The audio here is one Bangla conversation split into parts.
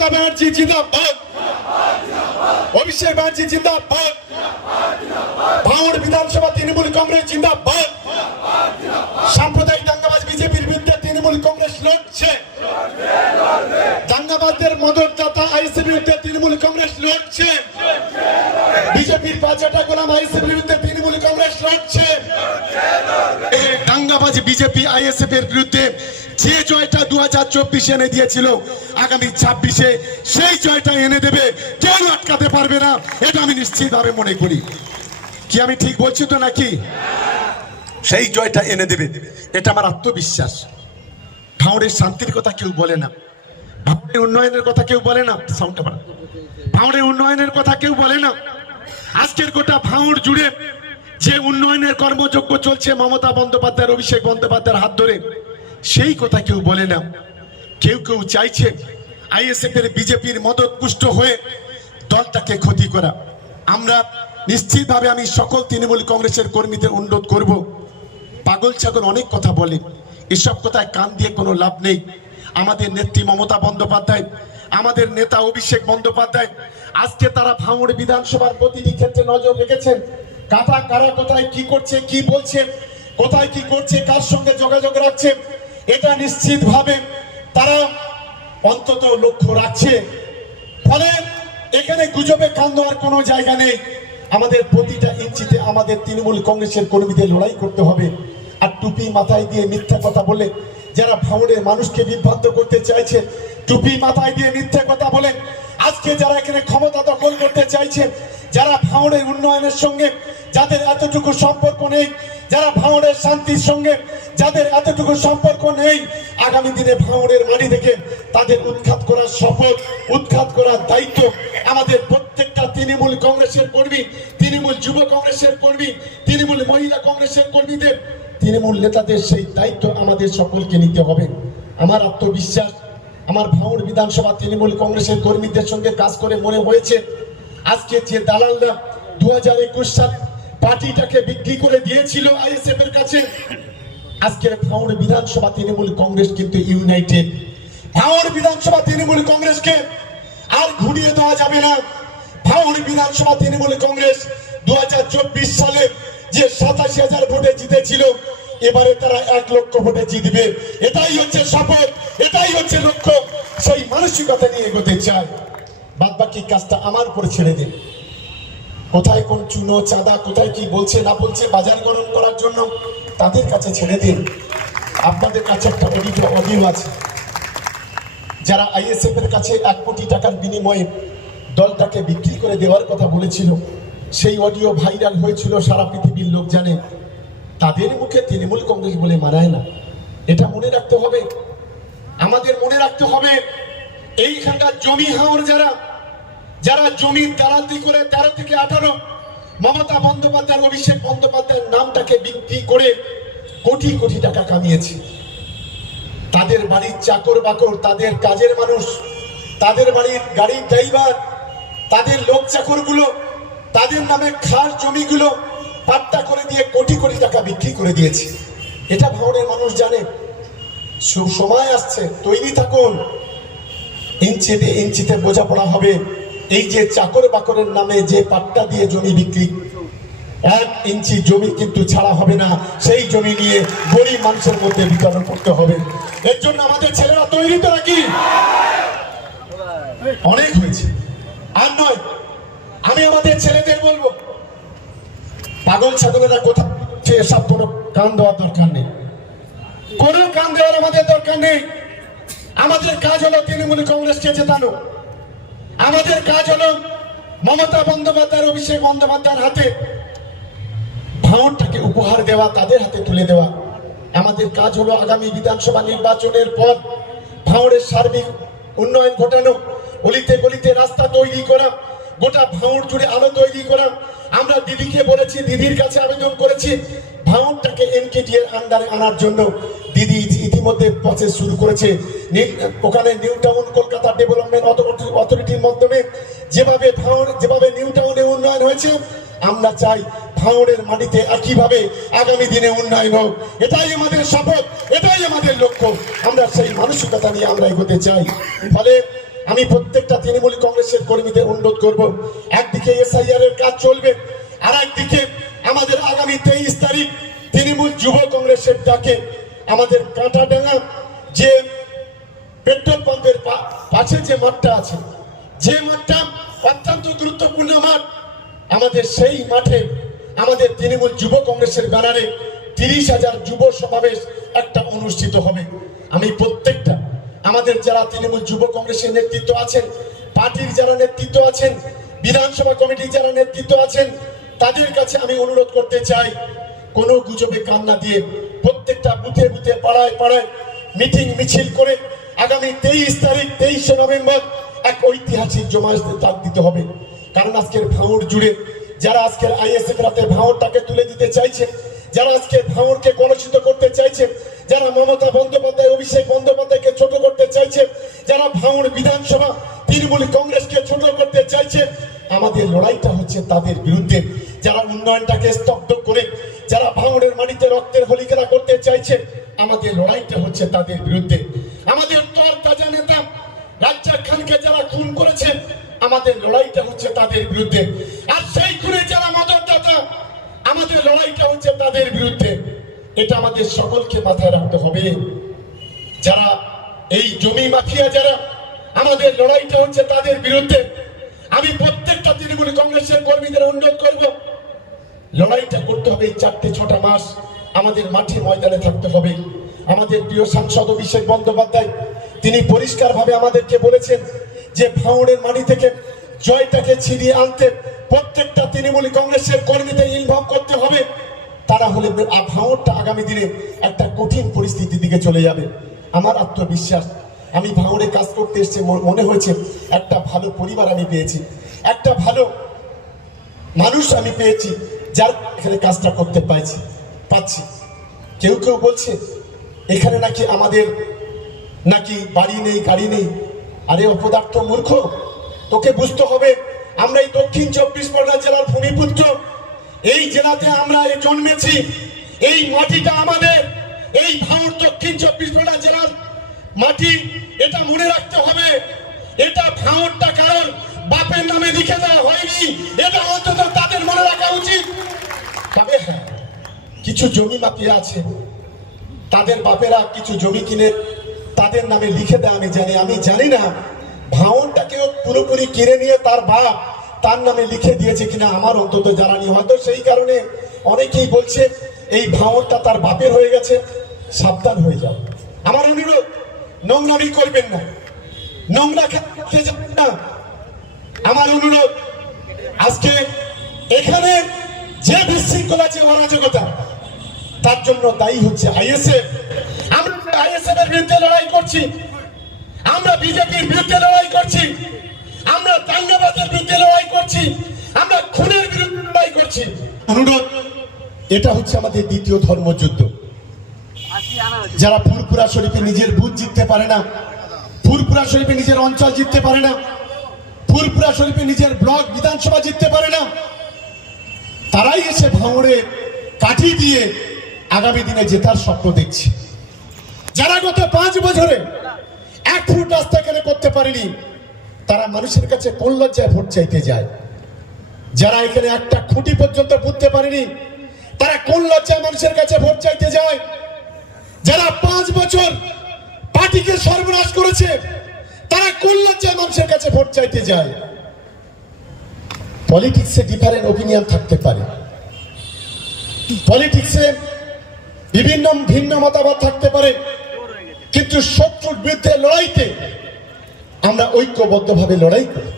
মমতা ব্যানার্জি জিন্দাবাদ। অভিষেক ব্যানার্জি জিন্দাবাদ। ভাঙড় বিধানসভা তৃণমূল কংগ্রেস জিন্দাবাদ। সাম্প্রদায়িক তৃণমূল কংগ্রেস লড়ছে। দাঙ্গাবাজদের মদতদাতা আইসির বিরুদ্ধে তৃণমূল কংগ্রেস লড়ছে। বিজেপির পাঁচটা গোলাম আইসির বিরুদ্ধে তৃণমূল কংগ্রেস লড়ছে। দাঙ্গাবাজ বিজেপি আইএসএফ এর বিরুদ্ধে যে জয়টা দু হাজার এনে দিয়েছিল, আগামী ছাব্বিশে সেই জয়টা এনে দেবে, কেউ আটকাতে পারবে না, এটা আমি নিশ্চিতভাবে মনে করি। কি আমি ঠিক বলছি তো নাকি? সেই জয়টা এনে দেবে, এটা আমার আত্মবিশ্বাস। ভাঁড়ের শান্তির কথা কেউ বলে না। ভাঁড়ের উন্নয়নের কথা কেউ বলে না। সাউন্ডটা বাড়া উন্নয়নের কথা কেউ বলে না। আজকের গোটা ভাঁড় জুড়ে যে উন্নয়নের কর্মযজ্ঞ চলছে মমতা বন্দ্যোপাধ্যায়ের, অভিষেক বন্দ্যোপাধ্যায়ের হাত ধরে, সেই কথা কেউ বলে না। কেউ কেউ চাইছে আইএসএফ এর বিজেপির মদত পুষ্ট হয়ে দলটাকে ক্ষতি করা। আমরা নিশ্চিতভাবে আমি সকল তৃণমূল কংগ্রেসের কর্মীদের অনুরোধ করব, পাগল ছাগল অনেক কথা বলে। এসব কথায় কান দিয়ে কোনো লাভ নেই। আমাদের নেত্রী মমতা বন্দ্যোপাধ্যায়, আমাদের নেতা অভিষেক বন্দ্যোপাধ্যায়, আজকে তারা ভাঙড় বিধানসভার প্রতিটি ক্ষেত্রে নজর রেখেছেন। কাটা কারা কোথায় কি করছে, কি বলছে, কোথায় কি করছে, কার সঙ্গে যোগাযোগ রাখছে, এটা নিশ্চিতভাবে তারা অন্তত লক্ষ্য রাখছে। ফলে এখানে গুজবে কান দেওয়ার কোনো জায়গা নেই। আমাদের প্রতিটা ইঞ্চিতে আমাদের তৃণমূল কংগ্রেসের কর্মীদের লড়াই করতে হবে। আর টুপি মাথায় দিয়ে মিথ্যা কথা বলে যারা ভাঙড়ের মানুষকে বিভ্রান্ত করতে চাইছে, টুপি মাথায় দিয়ে মিথ্যা কথা বলে, আজকে যারা এখানে ক্ষমতা দখল করতে চাইছে, যারা ভাঙড়ের উন্নয়নের সঙ্গে, যাদের এতটুকু সম্পর্ক নেই, যারা ভাঙড়ের শান্তির সঙ্গে, যাদের এতটুকু সম্পর্ক নেই, আগামী দিনে ভাঙড়ের মাটি থেকে তাদের উৎখাত করার শপথ, উৎখাত করার দায়িত্ব আমাদের প্রত্যেকটা তৃণমূল কংগ্রেসের কর্মী, তৃণমূল যুব কংগ্রেসের কর্মী, তৃণমূল মহিলা কংগ্রেসের কর্মীদের তৃণমূল নেতাদের সেই দায়িত্ব আমাদের সকলকে নিতে হবে। আমার আত্মবিশ্বাস, আমার ভাঙড় বিধানসভা তৃণমূল কংগ্রেসের কর্মীদের সঙ্গে কাজ করে মনে হয়েছে। আজকে যে দালালরা দু হাজার একুশ সাল পার্টিটাকে বিক্রি করে দিয়েছিল আইএসএফ এর কাছে, আজকের ভাঙড় বিধানসভা তৃণমূল কংগ্রেস কিন্তু ইউনাইটেড। ভাঙড় বিধানসভা তৃণমূল কংগ্রেসকে আর ঘুরিয়ে দেওয়া যাবে না। ভাঙড় বিধানসভা তৃণমূল কংগ্রেস দু হাজার চব্বিশ সালে যে সাতাশি হাজার ভোটে জিতেছিল, এবারে তারা এক লক্ষ ভোটে জিতবে। এটাই হচ্ছে শপথ, এটাই হচ্ছে লক্ষ্য। সেই মানসিকতা নিয়ে এগোতে চায় বাদ বাকি কাজটা আমার উপর ছেড়ে দিন। কোথায় কোন চুনো চাঁদা, কোথায় কি বলছে না বলছে বাজার গরম করার জন্য, তাদের কাছে ছেড়ে দিন। আপনাদের কাছে একটা অডিও আছে। যারা আইএসএফ এর কাছে এক কোটি টাকার বিনিময়ে দলটাকে বিক্রি করে দেওয়ার কথা বলেছিল সেই অডিও ভাইরাল হয়েছিল, সারা পৃথিবীর লোক জানে। তাদের মুখে তৃণমূল কংগ্রেস বলে মানায় না। এটা মনে রাখতে হবে। আমাদের মনে রাখতে হবে, এইখানকার জমি হাওর যারা যারা জমির দালালি করে তেরো থেকে আঠারো, মমতা বন্দ্যোপাধ্যায়, অভিষেক বন্দ্যোপাধ্যায়ের নামটাকে বিক্রি করে কোটি কোটি টাকা কামিয়েছে। তাদের বাড়ির চাকর বাকর, তাদের কাজের মানুষ, তাদের বাড়ির গাড়ির ড্রাইভার, তাদের লোক চাকরগুলো তাদের নামে খাস জমিগুলো পাট্টা করে দিয়ে কোটি কোটি টাকা বিক্রি করে দিয়েছে। এটা ভাঙনের মানুষ জানে। সময় আসছে, তৈরি থাকুন। ইঞ্চিতে ইঞ্চিতে বোঝাপড়া হবে। এই যে চাকর বাকরের নামে যে পাট্টা দিয়ে জমি বিক্রি, এক ইঞ্চি জমি কিন্তু ছাড়া হবে না। সেই জমি নিয়ে গরিব মানুষের মধ্যে বিতরণ করতে হবে। এর জন্য আমাদের ছেলেরা তৈরি তো নাকি? অনেক হয়েছে। আর নয় আমি আমাদের ছেলেদের বলব, পাগল ছাগলেরা কোথাও এসব কোনো কান দেওয়ার দরকার নেই। কোনো কান দেওয়ার আমাদের দরকার নেই। আমাদের কাজ হলো তৃণমূল কংগ্রেসকে জেতানো আমাদের কাজ হলো মমতা বন্দ্যোপাধ্যায় অভিষেক বন্দ্যোপাধ্যায়ের হাতে ভাঙনটাকে উপহার দেওয়া, তাদের হাতে তুলে দেওয়া। আমাদের কাজ হলো আগামী বিধানসভা নির্বাচনের পর ভাঙড়ের সার্বিক উন্নয়ন ঘটানো, গলিতে গলিতে রাস্তা তৈরি করা গোটা ভাঙড় জুড়ে আলো তৈরি করা। আমরা দিদিকে বলেছি, দিদির কাছে আবেদন করেছি ভাঙড়টাকে এনকেটি এর আন্ডারে আনার জন্য। দিদি ইতিমধ্যে প্রসেস শুরু করেছে। ওখানে নিউ টাউন কলকাতা ডেভেলপমেন্ট অথরিটির মাধ্যমে যেভাবে ভাঙড় যেভাবে নিউ টাউনে উন্নয়ন হয়েছে, আমরা চাই ভাঙড়ের মাটিতে একইভাবে আগামী দিনে উন্নয়ন হোক। এটাই আমাদের শপথ, এটাই আমাদের লক্ষ্য। আমরা সেই মানসিকতা নিয়ে আমরা এগোতে চাই। ফলে আমি প্রত্যেকটা তৃণমূল কংগ্রেসের কর্মীদের অনুরোধ করব, একদিকে এসআইআর এর কাজ চলবে, আর একদিকে আমাদের আগামী তেইশ তারিখ তৃণমূল যুব কংগ্রেসের ডাকে আমাদের কাঁটাডাঙ্গা যে পেট্রোল পাম্পের পাশে যে মাঠটা আছে, যে মাঠটা অত্যন্ত গুরুত্বপূর্ণ মাঠ, আমাদের সেই মাঠে আমাদের তৃণমূল যুব কংগ্রেসের ব্যানারে তিরিশ হাজার যুব সমাবেশ একটা অনুষ্ঠিত হবে। আমি প্রত্যেকটা আমাদের যারা তৃণমূল যুব কংগ্রেসের নেতৃত্ব আছেন, পার্টির যারা নেতৃত্ব আছেন, বিধানসভা কমিটির যারা নেতৃত্ব আছেন, তাদের কাছে আমি অনুরোধ করতে চাই, কোনো গুজবে কান্না দিয়ে প্রত্যেকটা বুথে বুথে, পাড়ায় পাড়ায় মিটিং মিছিল করে আগামী তেইশ তারিখ, তেইশে নভেম্বর এক ঐতিহাসিক জমায়েতে ডাক দিতে হবে। কারণ আজকের ভাঙড় জুড়ে যারা আজকের আইএসএফ রাতে ভাঙড়টাকে তুলে দিতে চাইছে, যারা আজকে ভাঙড়কে কলুষিত করতে চাইছে যারা মমতা বন্দ্যোপাধ্যায়, অভিষেক বন্দ্যোপাধ্যায়কে ছোট করতে চাইছে, যারা ভাঙড় বিধানসভা, তৃণমূল কংগ্রেসকে ছোট করতে চাইছে, আমাদের লড়াইটা হচ্ছে তাদের বিরুদ্ধে। যারা উন্নয়নটাকে স্তব্ধ করে, যারা ভাঙড়ের মাটিতে রক্তের হোলিকেরা করতে চাইছে, আমাদের লড়াইটা হচ্ছে তাদের বিরুদ্ধে। আমাদের তর তাজা নেতা, রাজ্জাক খানকে যারা খুন করেছে, আমাদের লড়াইটা হচ্ছে তাদের বিরুদ্ধে। আর সেই খুনে যারা মদতদাতা, আমাদের লড়াইটা হচ্ছে তাদের বিরুদ্ধে। এটা আমাদের সকলকে মাথায় রাখতে হবে। যারা এই জমি মাফিয়া যারা, আমাদের লড়াইটা হচ্ছে তাদের বিরুদ্ধে। আমি প্রত্যেকটা তৃণমূল কংগ্রেসের কর্মীদের অনুরোধ করব, লড়াইটা করতে হবে এই চারটে ছটা মাস। আমাদের মাঠে ময়দানে থাকতে হবে। আমাদের প্রিয় সাংসদ অভিষেক বন্দ্যোপাধ্যায়, তিনি পরিষ্কারভাবে আমাদেরকে বলেছেন যে ভাঙড়ের মাটি থেকে জয়টাকে ছিনিয়ে আনতে প্রত্যেকটা তৃণমূল কংগ্রেসের কর্মীদের ইনভলভ করতে হবে। তারা হলে ভাঙড়টা আগামী দিনে একটা কঠিন পরিস্থিতির দিকে চলে যাবে। আমার আত্মবিশ্বাস, আমি ভাঙড়ে কাজ করতে এসেছি মনে হয়েছে, একটা ভালো পরিবার আমি পেয়েছি। একটা ভালো মানুষ আমি পেয়েছি, যার এখানে কাজটা করতে পাইছি, পাচ্ছি। কেউ কেউ বলছে, এখানে নাকি আমাদের নাকি বাড়ি নেই, গাড়ি নেই। আরে অপদার্থ মূর্খ, তোকে বুঝতে হবে আমরা এই দক্ষিণ চব্বিশ পরগনা জেলার ভূমিপুত্র। এই জেলাতে আমরা জন্মেছি। এই মাটিটা আমাদের। এই ভাঙড় দক্ষিণ চব্বিশ পরগনা জেলার মাটি, এটা মনে রাখতে হবে। এটা ভাঙড়টা কারণ বাপের নামে লিখে দেওয়া হয়নি। এটা অন্তত তাদের মনে রাখা উচিত। তবে হ্যাঁ কিছু জমি মাফিয়া আছে। তাদের বাপেরা কিছু জমি কিনে তাদের নামে লিখে দেয়, আমি জানি। আমি জানি না ভাঙনটাকেও পুরোপুরি কিনে নিয়ে তার বাপ তার নামে লিখে দিয়েছে কিনা আমার অন্তত জানা নেই। হয়তো সেই কারণে অনেকেই বলছে, এই ভাঙনটা তার বাপের হয়ে গেছে, সাবধান হয়ে যাও। আমার অনুরোধ, নোংরামি করবেন না। নোংরা খেতে যাবেন না। আমার অনুরোধ, আজকে এখানে যে বিশৃঙ্খলা, যে অরাজকতা, তার জন্য দায়ী হচ্ছে আইএসএফ। আমরা আইএসএফ এর বিরুদ্ধে লড়াই করছি, আমরা বিজেপির বিরুদ্ধে লড়াই করছি আমরা দাঙ্গাবাদের বিরুদ্ধে লড়াই করছি, আমরা খুনের বিরুদ্ধে লড়াই করছি। অনুরোধ, এটা হচ্ছে আমাদের দ্বিতীয় ধর্মযুদ্ধ। যারা ফুরপুরা শরীফে নিজের বুথ জিততে পারে না ফুরপুরা শরীফে নিজের অঞ্চল জিততে পারে না ফুরপুরা শরীফে নিজের ব্লক বিধানসভা জিততে পারে না, তারাই এসে ভাঙড়ে কাঠি দিয়ে আগামী দিনে জেতার স্বপ্ন দেখছে। যারা গত পাঁচ বছরে এক ফুট রাস্তা এখানে করতে পারেনি তারা মানুষের কাছে কোন লজ্জায় ভোট চাইতে যায়? যারা এখানে একটা খুঁটি পর্যন্ত বুঝতে পারেনি, তারা কোন লজ্জায় মানুষের কাছে ভোট চাইতে যায়? যারা পাঁচ বছর পার্টিকে সর্বনাশ করেছে, তারা কোন লজ্জায় মানুষের কাছে ভোট চাইতে যায়? পলিটিক্সে ডিফারেন্ট ওপিনিয়ন থাকতে পারে। পলিটিক্সে বিভিন্ন ভিন্ন মতামত থাকতে পারে, কিন্তু শত্রুর বিরুদ্ধে লড়াইতে আমরা ঐক্যবদ্ধভাবে লড়াই করি।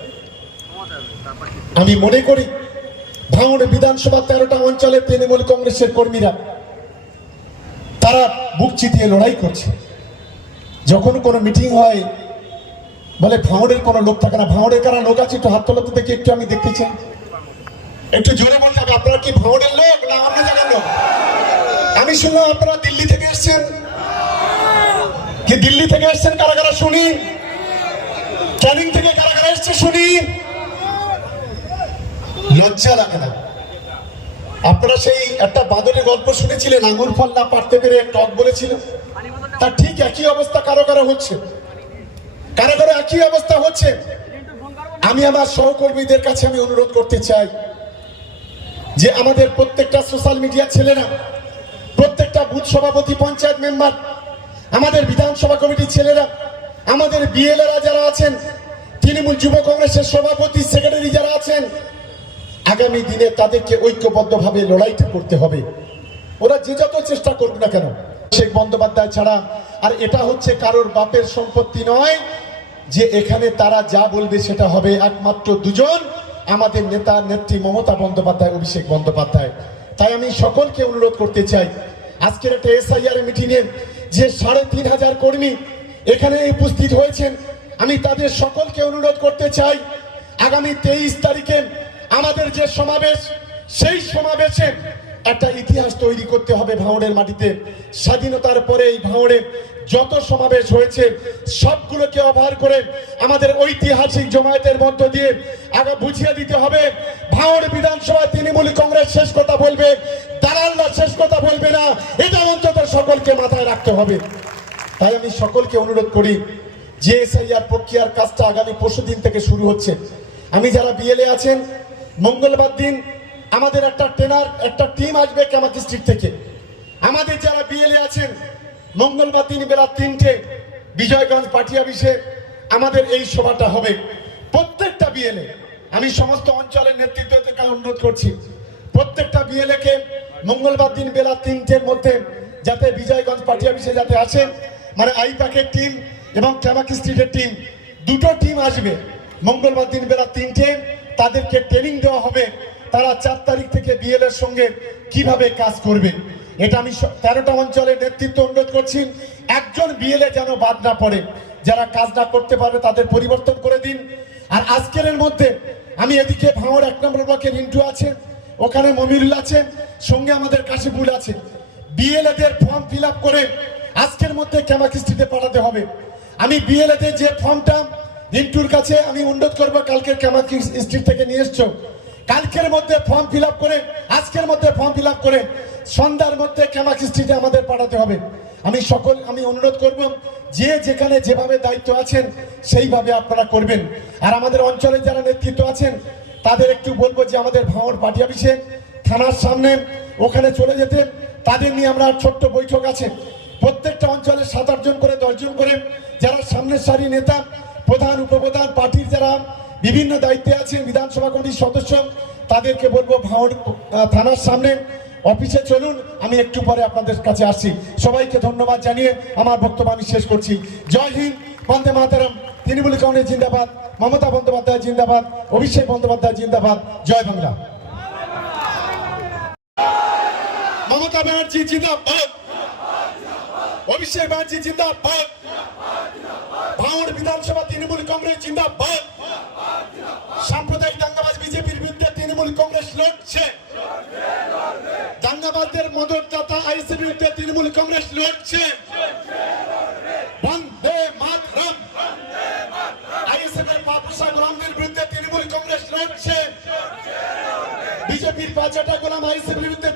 আমি মনে করি ভাঙড়ে বিধানসভা তেরোটা অঞ্চলে তৃণমূল কংগ্রেসের কর্মীরা, তারা বুক চিতিয়ে লড়াই করছে। যখন কোনো মিটিং হয়, বলে ভাঙড়ের কোনো লোক থাকে না ভাঙড়ের কারা লোক আছে একটু হাত তোলাতে দেখি, একটু আমি দেখতে চাই। একটু জোরে বলতে হবে, আপনারা কি ভাঙড়ের লোক না অন্য জানেন লোক? আমি শুনলাম আপনারা দিল্লি থেকে এসছেন। কি দিল্লি থেকে এসছেন? কারা কারা শুনি? ক্যানিং থেকে কারা কারা এসছে শুনি? লজ্জা লাগে না। আপনারা সেই একটা বাদরের গল্প শুনেছিলেন, আঙুর ফল না পারতে পেরে টক বলেছিল তার ঠিক একই অবস্থা কারও কারও হচ্ছে। কারও কারও একই অবস্থা হচ্ছে। আমি আমার সহকর্মীদের কাছে আমি অনুরোধ করতে চাই যে আমাদের প্রত্যেকটা সোশ্যাল মিডিয়া ছেলেরা, প্রত্যেকটা বুথ সভাপতি, পঞ্চায়েত মেম্বার, আমাদের বিধানসভা কমিটির ছেলেরা আমাদের বিএলএরা যারা আছেন, তৃণমূল যুব কংগ্রেসের সভাপতি, সেক্রেটারি যারা আছেন, আগামী দিনে তাদেরকে ঐক্যবদ্ধভাবে লড়াইটা করতে হবে। ওরা যে যত চেষ্টা করুক না কেন, শেখ বন্দ্যোপাধ্যায় ছাড়া, আর এটা হচ্ছে কারোর বাপের সম্পত্তি নয় যে এখানে তারা যা বলবে সেটা হবে একমাত্র দুজন, আমাদের নেতা, নেত্রী মমতা বন্দ্যোপাধ্যায়, অভিষেক বন্দ্যোপাধ্যায়। তাই আমি সকলকে অনুরোধ করতে চাই, আজকের একটা এসআইআর মিটিংয়ে যে সাড়ে তিন হাজার কর্মী এখানে উপস্থিত হয়েছেন। আমি তাদের সকলকে অনুরোধ করতে চাই, আগামী তেইশ তারিখে আমাদের যে সমাবেশ, সেই সমাবেশে একটা ইতিহাস তৈরি করতে হবে ভাঙড়ের মাটিতে। স্বাধীনতার পরে এই ভাঙড়ে যত সমাবেশ হয়েছে, সবগুলোকে অভার করে আমাদের ঐতিহাসিক জমায়েতের মধ্য দিয়ে আগে বুঝিয়ে দিতে হবে, ভাঙড় বিধানসভা তৃণমূল কংগ্রেস শেষ কথা বলবে, দালালরা শেষ কথা বলবে না, এটা অন্তত সকলকে মাথায় রাখতে হবে। তাই আমি সকলকে অনুরোধ করি যে এসআইআর প্রক্রিয়ার কাজটা আগামী পরশু দিন থেকে শুরু হচ্ছে। আমি যারা বিএলএ আছেন, মঙ্গলবার দিন আমাদের একটা ট্রেনার, একটা টিম আসবে ক্যামাকি স্ট্রিট থেকে। আমাদের যারা বিএলএ আছেন, মঙ্গলবার দিন বেলা তিনটে, বিজয়গঞ্জ অফিসে আমাদের এই সভাটা হবে। প্রত্যেকটা বিএলএ, আমি সমস্ত অঞ্চলের নেতৃত্ব থেকে অনুরোধ করছি, প্রত্যেকটা বিএলএ কে মঙ্গলবার দিন বেলা তিনটের মধ্যে যাতে বিজয়গঞ্জ অফিসে যাতে আসেন মানে আইপাকের টিম এবং ক্যামাকি স্ট্রিটের টিম দুটো টিম আসবে। মঙ্গলবার দিন বেলা তিনটে, তাদেরকে ট্রেনিং দেওয়া হবে। তারা চার তারিখ থেকে বিএল এর সঙ্গে কীভাবে কাজ করবে? এটা আমি তেরোটা অঞ্চলের নেতৃত্ব অনুরোধ করছি, একজন বিএলএ যেন বাদ না পড়ে। যারা কাজ না করতে পারবে তাদের পরিবর্তন করে দিন। আর আজকের মধ্যে আমি এদিকে ভাঙড় এক নম্বর ব্লকে রিন্টু আছে, ওখানে মমিরুল আছে, সঙ্গে আমাদের কাশিপুর আছে। বিএলএদের ফর্ম ফিল করে মধ্যে ক্যামাকিস্ট্রিতে পাঠাতে হবে। আমি বিএলএদের যে ফর্মটা রিন্টুর কাছে আমি অনুরোধ করব, কালকের ক্যামাকি স্ট্রিট থেকে নিয়ে এসছো। কালকের মধ্যে ফর্ম ফিল করে, আজকের মধ্যে ফর্ম ফিল করে সন্ধ্যার মধ্যে ক্যামাকি স্ট্রিটে আমাদের পাঠাতে হবে। আমি সকল, আমি অনুরোধ করব, যে যেখানে যেভাবে দায়িত্ব আছেন, সেইভাবে আপনারা করবেন। আর আমাদের অঞ্চলে যারা নেতৃত্ব আছেন, তাদের একটু বলব যে আমাদের ভাঙড় পার্টি অফিসে, থানার সামনে, ওখানে চলে যেতে, তাদের নিয়ে আমরা ছোট্ট বৈঠক আছে। প্রত্যেকটা অঞ্চলে সাত আটজন করে দশজন করে যারা সামনের সারি নেতা, প্রধান, উপপ্রধান, পার্টির যারা বিভিন্ন দায়িত্বে আছেন, বিধানসভা কমিটির সদস্য, তাদেরকে বলব ভাঙড় থানার সামনে, অফিসে চলুন, আমি একটু পরে আপনাদের কাছে আসছি। সবাইকে ধন্যবাদ জানিয়ে আমার বক্তব্য আমি শেষ করছি। জয় হিন্দ, বন্দে মাতারাম। তৃণমূল কংগ্রেস জিন্দাবাদ, মমতা বন্দ্যোপাধ্যায় জিন্দাবাদ, অভিষেক বন্দ্যোপাধ্যায় জিন্দাবাদ। জয় বাংলা। মমতা ব্যানার্জি জিন্দাবাদ। অভিষেক ব্যানার্জি জিন্দাবাদ। ভাঙড় বিধানসভা তৃণমূল কংগ্রেস জিন্দাবাদ। সাম্প্রদায়িক দাঙ্গাবাজ বিজেপির বিরুদ্ধে তৃণমূল কংগ্রেস লড়ছে। দাঙ্গাবাজদের মদতদাতা আইসির বিরুদ্ধে তৃণমূল কংগ্রেস লড়ছে। বিজেপির পাঁচটা গোলাম আইসির বিরুদ্ধে